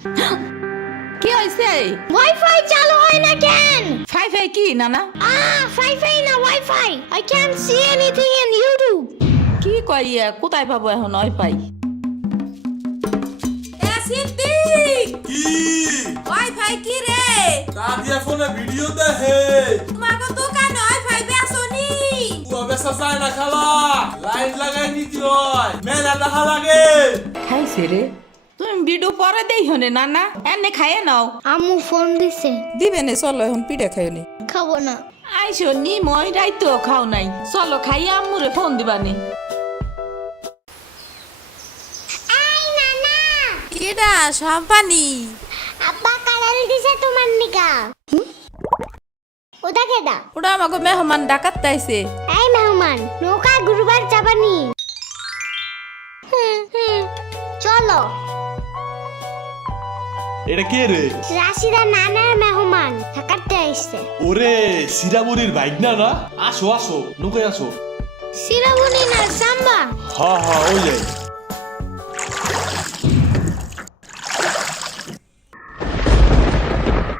কি হইছে? ওয়াইফাই চালু হয় না কেন? ফাই কি নানা? ওয়াইফাই না wifi. I can't see anything in YouTube. কি কইয়া কোথায় পাবো এখন ওয়াইফাই? এ সিদ্দিক কি ওয়াইফাই কি রে? দাদিয়া ফোনে ভিডিও দেখে তোমাকে দোকানে ওয়াইফাই বেসনি? ও বেসা যায় না খালা লাইন লাগাই নিতে হয় মেলা দেখা লাগে খাইছে রে? তুমি ভিডিও পরে দেই হনে নানা, এনে খাইয়ে নাও। আম্মু ফোন দিছে। দিবে নে, চলো এখন পিঠা খাইও নি। খাবো না। আইসো নি মই রাইতো খাও নাই, চলো খাইয়া আম্মুরে ফোন দিবানি। এই নানা, কেডা সম্পানি? আব্বা কালার দিছে তোমার নিকা। ওটা কেডা? ওটা আমাকে মেহমান ডাকাত তাইছে। এই মেহমান, নৌকা গুরুবার যাবানি। চলো। এটা কে রে রাশিদা নানার মেহমান থাকাতে আইছে। ওরে সিরাবুরির বাইক না না আসো আসো নৌকায় আসো সিরাবুনি না সাম্বা। হ্যাঁ ওই যাই